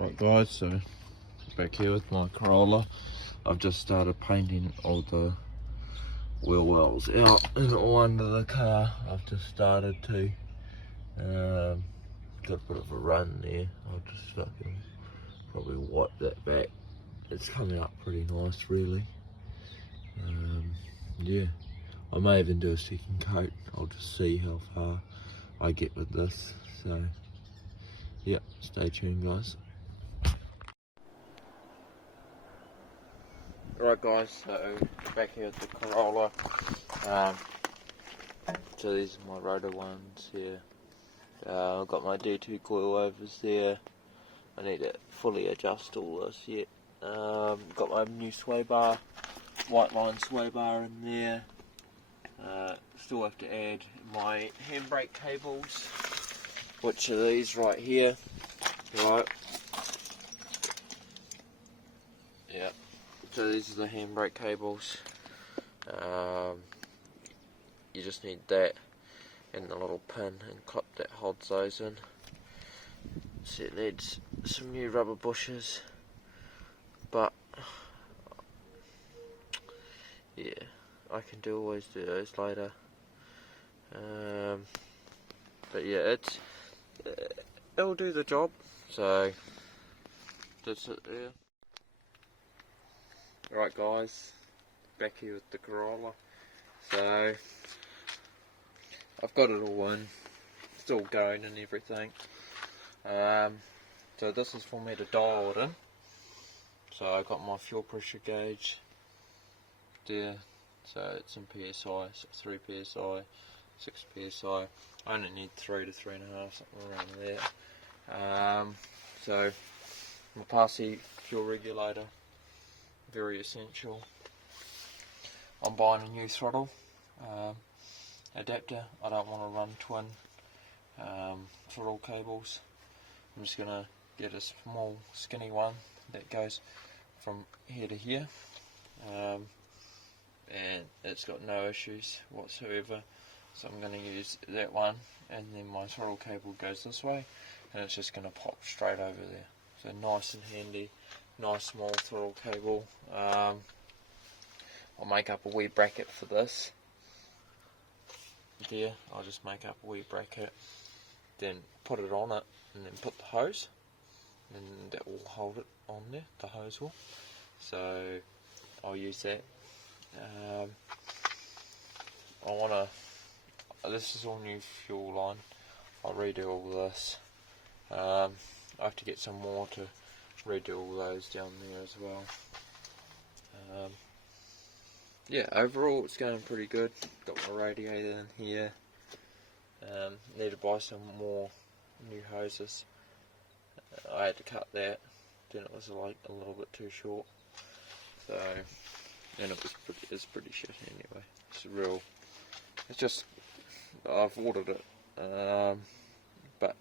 Right guys, so back here with my Corolla. I've just started painting all the wheel wells out and all under the car. I've just started to got a bit of a run there. I'll just fucking probably wipe that back. It's coming up pretty nice really. Yeah, I may even do a second coat. I'll just see how far I get with this. So yeah, stay tuned guys. Right guys, so back here at the Corolla. So these are my rotor ones here. I've got my D2 coilovers there. I need to fully adjust all this yet. Got my new sway bar, white line sway bar in there. Still have to add my handbrake cables, which are these right here. Right. Yeah. So these are the handbrake cables. You just need that and the little pin and clip that holds those in. So it needs some new rubber bushes, but yeah, I can always do those later. But yeah, it'll do the job. So that's it there. Right guys, back here with the Corolla. So I've got it all in, still going and everything. So this is for me to dial it in. So I got my fuel pressure gauge there. So it's in PSI, so 3 PSI, 6 PSI. I only need 3 to 3.5, something around there. So my Passy fuel regulator, very essential. I'm buying a new throttle adapter. I don't want to run twin throttle cables. I'm just going to get a small skinny one that goes from here to here, and it's got no issues whatsoever. So I'm going to use that one, and then my throttle cable goes this way, and it's just going to pop straight over there. So nice and handy, nice small throttle cable. I'll make up a wee bracket for this. There, I'll just make up a wee bracket, then put it on it, and then put the hose, and that will hold it on there, the hose will. So I'll use that. This is all new fuel line. I'll redo all this. I have to get some more to redo all those down there as well. Yeah, overall it's going pretty good. Got my radiator in here. Need to buy some more new hoses. I had to cut that. Then it was like a little bit too short. So, and it's pretty shit anyway. It's just I've ordered it, but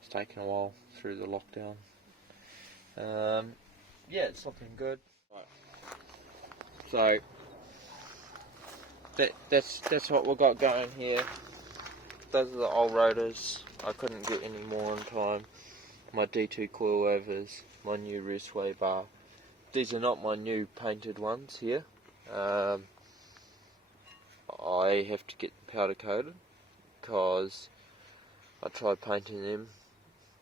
it's taken a while through the lockdown. Yeah, it's looking good. Right. So that's what we've got going here. Those are the old rotors. I couldn't get any more in time. My D2 coilovers, my new rear sway bar. These are not my new painted ones here. I have to get powder coated because I tried painting them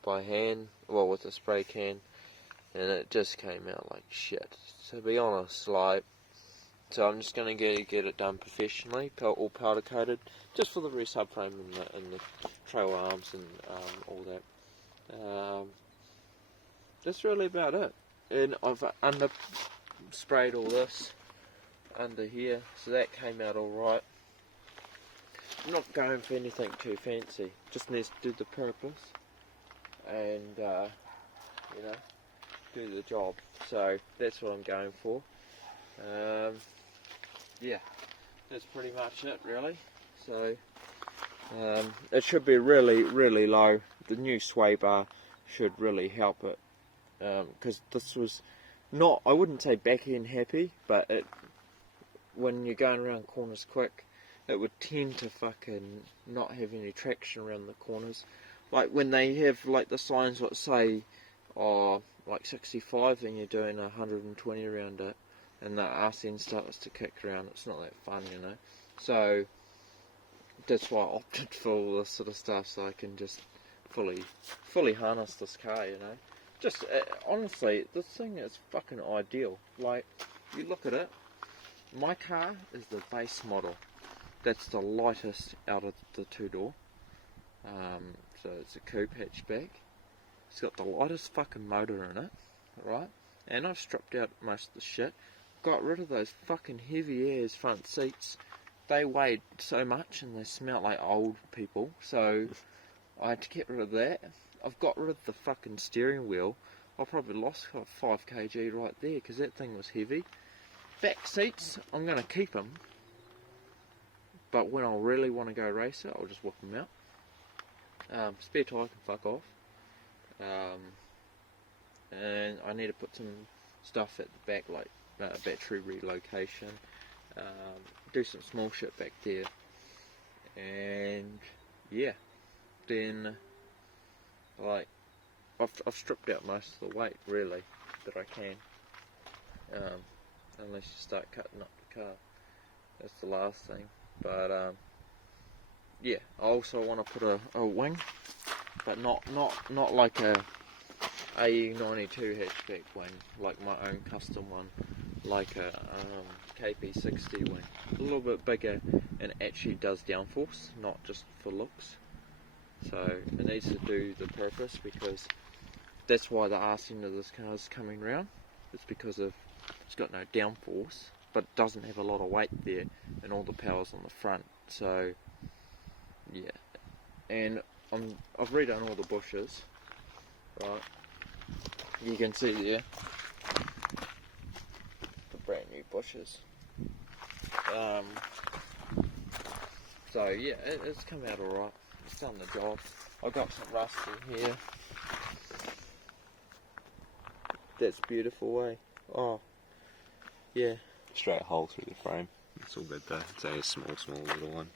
by hand, well with a spray can, and it just came out like shit. To be honest, so I'm just going to get it done professionally, all powder coated, just for the rear subframe and the trail arms and all that. That's really about it. And I've under sprayed all this under here, so that came out alright. I'm not going for anything too fancy, just needs to do the purpose and you know, do the job. So that's what I'm going for. Yeah, that's pretty much it really. So it should be really low. The new sway bar should really help it, because this was not, I wouldn't say back end happy, but when you're going around corners quick, it would tend to fucking not have any traction around the corners. Like when they have like the signs that say are like 65 and you're doing 120 around it, and the arse end starts to kick around, it's not that fun, you know. So that's why I opted for all this sort of stuff, so I can just fully harness this car, you know. Just honestly, this thing is fucking ideal. Like, you look at it, my car is the base model. That's the lightest out of the two-door. So it's a coupe hatchback. It's got the lightest fucking motor in it, right? And I've stripped out most of the shit. Got rid of those fucking heavy ass front seats. They weighed so much and they smelt like old people, so I had to get rid of that. I've got rid of the fucking steering wheel. I probably lost 5 kg right there because that thing was heavy. Back seats, I'm going to keep them. But when I really want to go race it, I'll just whip them out. Spare tyre can fuck off. And I need to put some stuff at the back, like battery relocation. Do some small shit back there. And yeah, then like I've stripped out most of the weight really that I can. Unless you start cutting up the car. That's the last thing. But yeah, I also want to put a wing, but not like a AE92 hatchback wing, like my own custom one, like a KP60 wing. A little bit bigger and actually does downforce, not just for looks. So it needs to do the purpose, because that's why the arse end of this car is coming round. It's because of it's got no downforce, but it doesn't have a lot of weight there, and all the power's on the front. So yeah, and I've redone all the bushes, right? You can see there the brand new bushes. So yeah, it's come out alright. It's done the job. I've got some rust in here. That's beautiful, eh? Oh, yeah. Straight hole through the frame. It's all good though. It's only a small little one.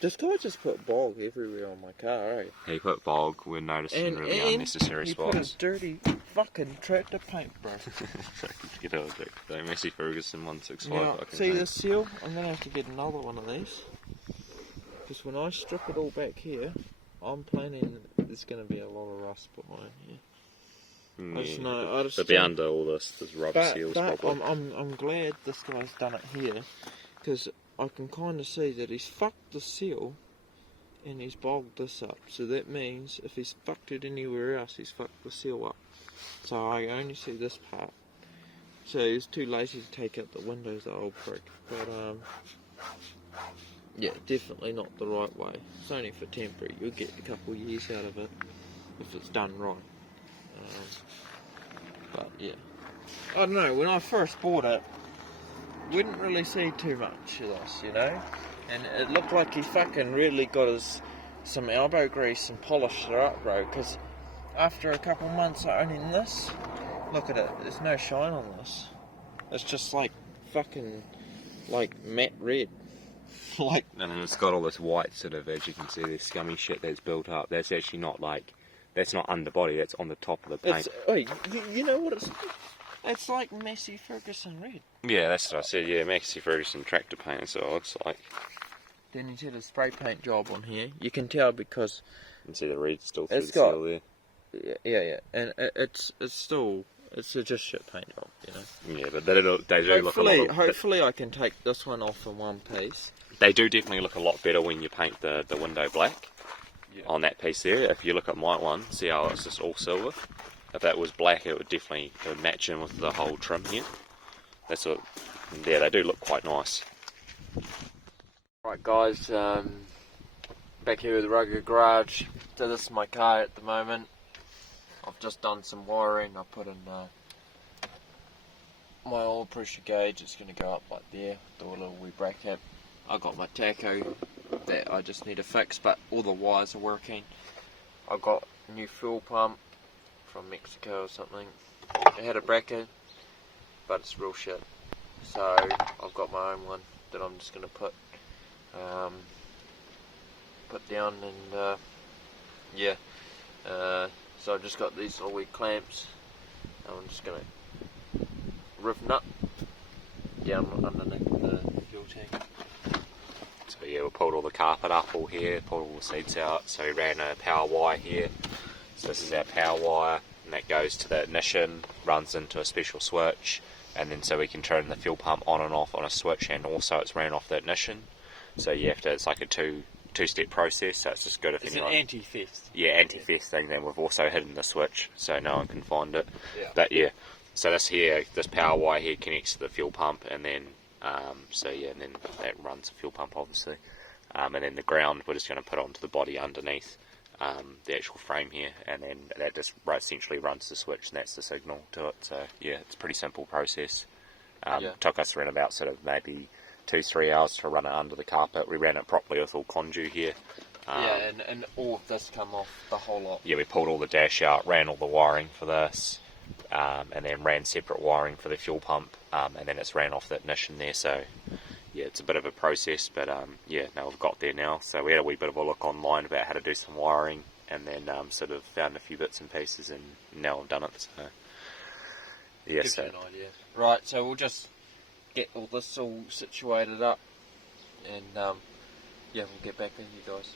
This guy just put bog everywhere on my car, eh? He put bog. We're noticing really unnecessary spots. He put his dirty fucking tractor paint, bro. Get out of there. So Messi Ferguson 165. Now, see this seal? I'm going to have to get another one of these. Because when I strip it all back here, I'm planning there's going to be a lot of rust put on here. Yeah, I just know. it'll be under all this rubber seals probably. I'm glad this guy's done it here, because I can kind of see that he's fucked the seal and he's bogged this up. So that means if he's fucked it anywhere else, he's fucked the seal up. So I only see this part. So he's too lazy to take out the windows, the old prick. But yeah, definitely not the right way. It's only for temporary. You'll get a couple of years out of it if it's done right. But yeah, I don't know, when I first bought it, we didn't really see too much of this, you know, and it looked like he fucking really got some elbow grease and polished it up, bro, because after a couple months of owning this, look at it, there's no shine on this. It's just like fucking like matte red. Like, and then it's got all this white sort of, as you can see, this scummy shit that's built up. That's actually not like, that's not underbody, that's on the top of the paint. You know what it's like? It's like Messi Ferguson red. Yeah, that's what I said, yeah, Messi Ferguson tractor paint, that's what it looks like. Then he's had a spray paint job on here. You can tell because you can see the red still through the seal there. Yeah, and it's still, it's just shit paint job, you know. Yeah, but they do look a lot. Hopefully I can take this one off in one piece. They do definitely look a lot better when you paint the window black. Yeah. On that piece there. If you look at my one, see how it's just all silver. If that was black, it would definitely match in with the whole trim here. That's what. Yeah, they do look quite nice. Right, guys. Back here with the Rugged Garage. So this is my car at the moment. I've just done some wiring. I put in my oil pressure gauge. It's going to go up like there. Do a little wee bracket. I got my taco that I just need to fix, but all the wires are working. I got a new fuel pump from Mexico or something. It had a bracket, but it's real shit. So I've got my own one that I'm just gonna put down, and yeah, So I've just got these little wee clamps. I'm just going to rivet up down underneath the fuel tank. So yeah, we pulled all the carpet up all here, pulled all the seats out. So we ran a power wire here. So this is our power wire, and that goes to the ignition, runs into a special switch, and then so we can turn the fuel pump on and off on a switch, and also it's ran off the ignition. So you have to, it's like a two-step process, so it's just good if anyone... It's an anti-theft. Yeah, anti-theft thing, then we've also hidden the switch, so no one can find it. Yeah. But yeah, so this power wire here connects to the fuel pump, and then, and then that runs the fuel pump, obviously. And then the ground we're just going to put onto the body underneath the actual frame here, and then that just essentially runs the switch, and that's the signal to it. So yeah, it's a pretty simple process. Took us around about sort of maybe 2-3 hours to run it under the carpet. We ran it properly with all conduit here. And all of this come off, the whole lot. Yeah, we pulled all the dash out, ran all the wiring for this, and then ran separate wiring for the fuel pump, and then it's ran off the ignition there. So yeah, it's a bit of a process, but now we've got there now. So we had a wee bit of a look online about how to do some wiring, and then sort of found a few bits and pieces, and now I've done it. So yeah, Gives you an idea. Right, so we'll just get all this all situated up, and we'll get back with you guys.